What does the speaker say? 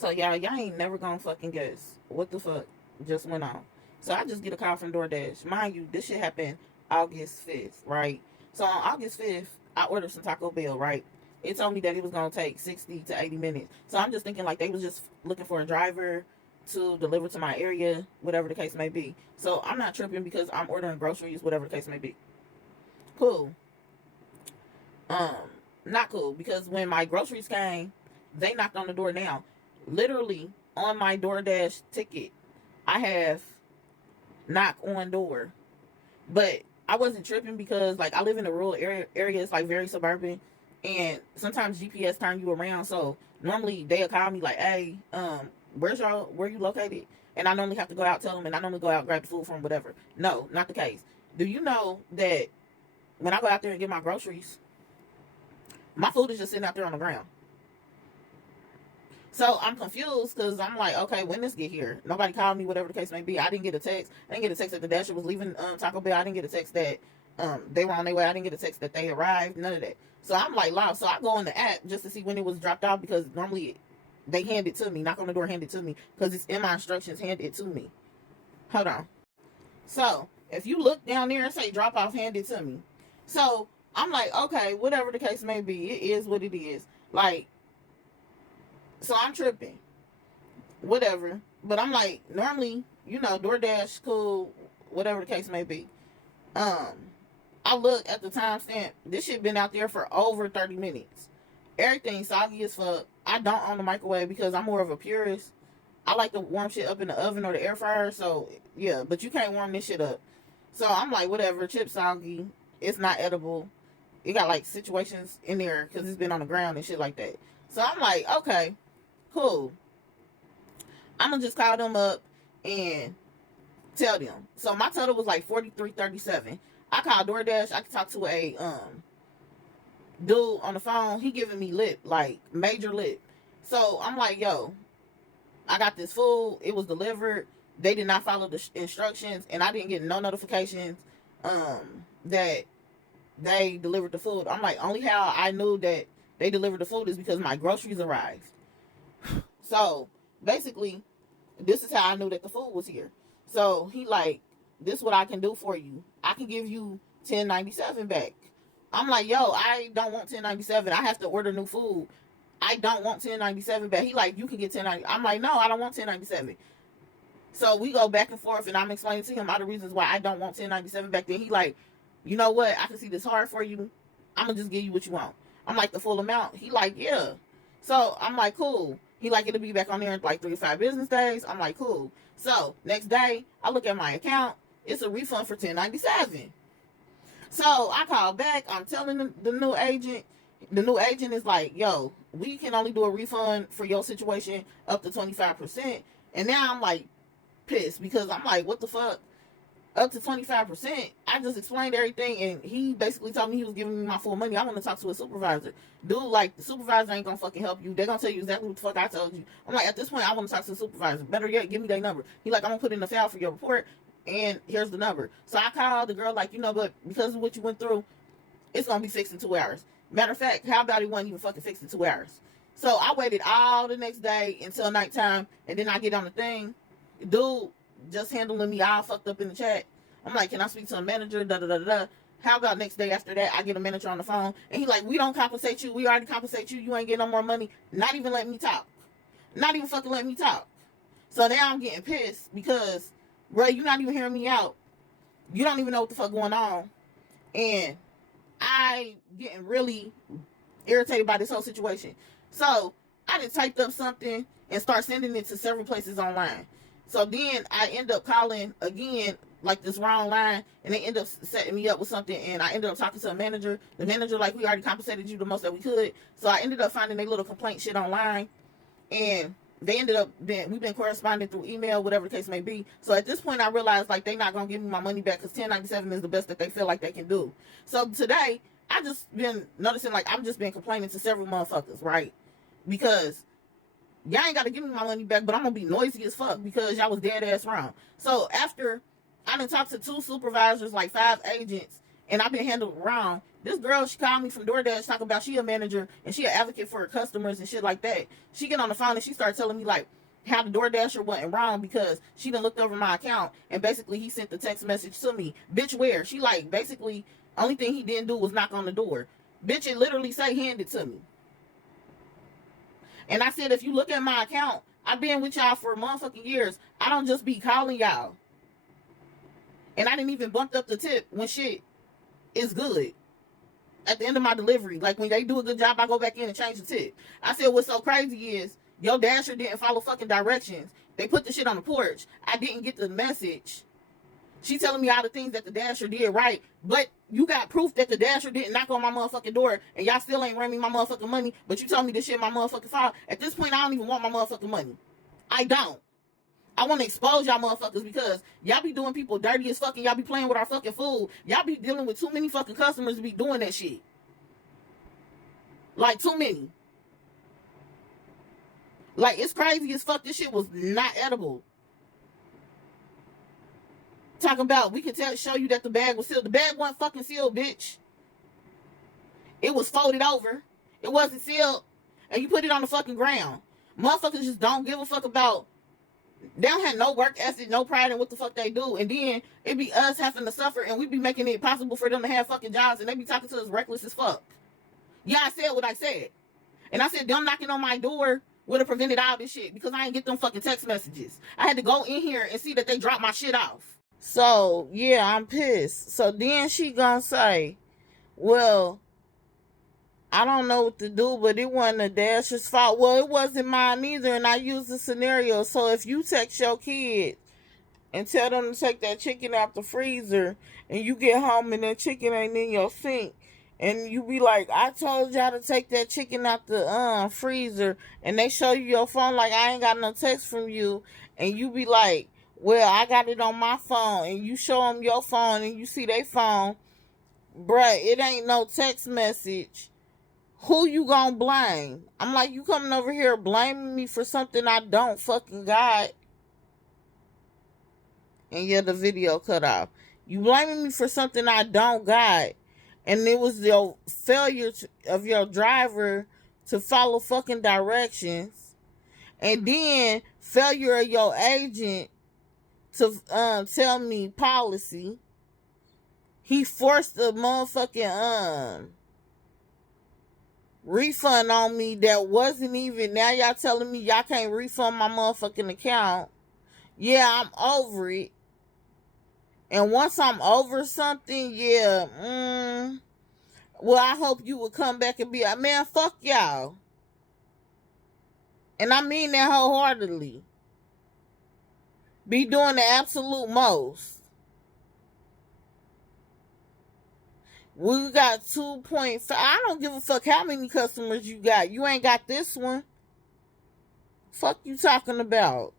So y'all ain't never gonna fucking guess what the fuck just went on. So I just get a call from DoorDash. Mind you, this shit happened August 5th, right? So on August 5th, I ordered some Taco Bell, right? It told me that it was gonna take 60 to 80 minutes. So I'm just thinking like they was just looking for a driver to deliver to my area, whatever the case may be. So I'm not tripping because I'm ordering groceries, whatever the case may be. Cool. Um, Not cool because when my groceries came, they knocked on the door now. Literally on my DoorDash ticket, I have knock on door. But I wasn't tripping because like I live in a rural area, it's like very suburban, and sometimes GPS turn you around. So normally they'll call me like, "Hey, where you located?" And I normally have to go out, tell them, and I normally go out grab the food from whatever. No, not the case. Do you know that when I go out there and get my groceries, my food is just sitting out there on the ground? So I'm confused because I'm like, okay, when this get here? Nobody called me, whatever the case may be. I didn't get a text. I didn't get a text that the dasher was leaving Taco Bell. I didn't get a text that they were on their way. I didn't get a text that they arrived. None of that. So I'm like lost. So I go in the app just to see when it was dropped off because normally they hand it to me. Knock on the door, hand it to me because it's in my instructions. Hand it to me. Hold on. So if you look down there and say drop off, hand it to me. So I'm like, okay, whatever the case may be, it is what it is. Like, so I'm tripping. Whatever. But I'm like, normally, DoorDash, cool, whatever the case may be. I look at the timestamp. This shit been out there for over 30 minutes. Everything soggy as fuck. I don't own the microwave because I'm more of a purist. I like to warm shit up in the oven or the air fryer. So, yeah, but you can't warm this shit up. So I'm like, whatever, chip soggy. It's not edible. It got like situations in there because it's been on the ground and shit like that. So I'm like, okay, cool. I'm gonna just call them up and tell them. So my total was like 43.37. I called DoorDash. I could talk to a dude on the phone. He giving me lip, like major lip. So I'm like, yo, I got this food. It was delivered. They did not follow the instructions, and I didn't get no notifications that they delivered the food. I'm like, only how I knew that they delivered the food is because my groceries arrived. So basically, this is how I knew that the food was here. So he like, this is what I can do for you. I can give you $10.97 back. I'm like, yo, I don't want $10.97. I have to order new food. I don't want $10.97 back. He like, you can get $10.97. I'm like, no, I don't want $10.97. So we go back and forth, and I'm explaining to him all the reasons why I don't want $10.97 back. Then he like, you know what? I can see this hard for you. I'm gonna just give you what you want. I'm like, the full amount. He like, yeah. So I'm like, cool. He like, it'll be back on there in like 3 to 5 business days. I'm like, cool. So next day, I look at my account. It's a refund for $10.97. So I call back. I'm telling the new agent. The new agent is like, yo, we can only do a refund for your situation up to 25%. And now I'm like pissed because I'm like, what the fuck? Up to 25%. I just explained everything, and he basically told me he was giving me my full money. I want to talk to a supervisor. Dude, like, the supervisor ain't gonna fucking help you. They're gonna tell you exactly what the fuck I told you. I'm like, at this point, I want to talk to the supervisor. Better yet, give me their number. He like, I'm gonna put in the file for your report, and here's the number. So I called the girl, like, but because of what you went through, it's gonna be fixed in 2 hours. Matter of fact, how about it wasn't even fucking fixed in 2 hours? So I waited all the next day until nighttime, and then I get on the thing. Dude just handling me all fucked up in the chat. I'm like, can I speak to a manager? Da da da da. How about next day after that, I get a manager on the phone, and he like, we don't compensate you. We already compensate you. You ain't getting no more money. Not even letting me talk. Not even fucking letting me talk. So now I'm getting pissed because, bro, you're not even hearing me out. You don't even know what the fuck going on. And I getting really irritated by this whole situation. So I just typed up something and start sending it to several places online. So then I end up calling again, like this wrong line, and they end up setting me up with something, and I ended up talking to a manager. The manager like, we already compensated you the most that we could. So I ended up finding their little complaint shit online, and they ended up we've been corresponding through email, whatever the case may be. So at this point I realized like they not gonna give me my money back because $10.97 is the best that they feel like they can do. So today I just been noticing like I've just been complaining to several motherfuckers, right? Because y'all ain't got to give me my money back, but I'm going to be noisy as fuck because y'all was dead ass wrong. So after I done talked to 2 supervisors, like 5 agents, and I've been handled wrong. This girl, she called me from DoorDash talking about she a manager and she an advocate for her customers and shit like that. She get on the phone and she started telling me like how the DoorDasher wasn't wrong because she done looked over my account and basically he sent the text message to me. Bitch, where? She like basically only thing he didn't do was knock on the door. Bitch, it literally say hand it to me. And I said, if you look at my account, I've been with y'all for motherfucking years. I don't just be calling y'all. And I didn't even bump up the tip when shit is good. At the end of my delivery, like when they do a good job, I go back in and change the tip. I said, what's so crazy is your dasher didn't follow fucking directions. They put the shit on the porch. I didn't get the message. She telling me all the things that the dasher did right, but you got proof that the dasher didn't knock on my motherfucking door, and y'all still ain't ran me my motherfucking money, but you told me this shit my motherfucking fault. At this point, I don't even want my motherfucking money. I don't. I want to expose y'all motherfuckers because y'all be doing people dirty as fucking. Y'all be playing with our fucking food. Y'all be dealing with too many fucking customers to be doing that shit. Like, too many. Like, it's crazy as fuck. This shit was not edible. Talking about, we can show you that the bag was sealed. The bag wasn't fucking sealed, bitch. It was folded over. It wasn't sealed. And you put it on the fucking ground. Motherfuckers just don't give a fuck about. They don't have no work ethic, no pride in what the fuck they do. And then it be us having to suffer and we be making it possible for them to have fucking jobs and they be talking to us reckless as fuck. Yeah, I said what I said. And I said them knocking on my door would have prevented all this shit because I ain't get them fucking text messages. I had to go in here and see that they dropped my shit off. So, yeah, I'm pissed. So then she gonna say, well, I don't know what to do, but it wasn't the dasher's fault. Well, it wasn't mine either, and I used the scenario. So if you text your kid and tell them to take that chicken out the freezer, and you get home and that chicken ain't in your sink, and you be like, I told y'all to take that chicken out the freezer, and they show you your phone like, I ain't got no text from you, and you be like, well, I got it on my phone, and you show them your phone, and you see their phone, bruh, it ain't no text message. Who you gonna blame? I'm like, you coming over here blaming me for something I don't fucking got. And yeah, the video cut off. You blaming me for something I don't got. And it was your failure of your driver to follow fucking directions. And then failure of your agent to tell me policy. He forced the motherfucking refund on me that wasn't even. Now y'all telling me y'all can't refund my motherfucking account. Yeah, I'm over it. And once I'm over something, yeah, well, I hope you will come back and be like, man, fuck y'all. And I mean that wholeheartedly. Be doing the absolute most. We got 2.5. I don't give a fuck how many customers you got. You ain't got this one. Fuck you talking about.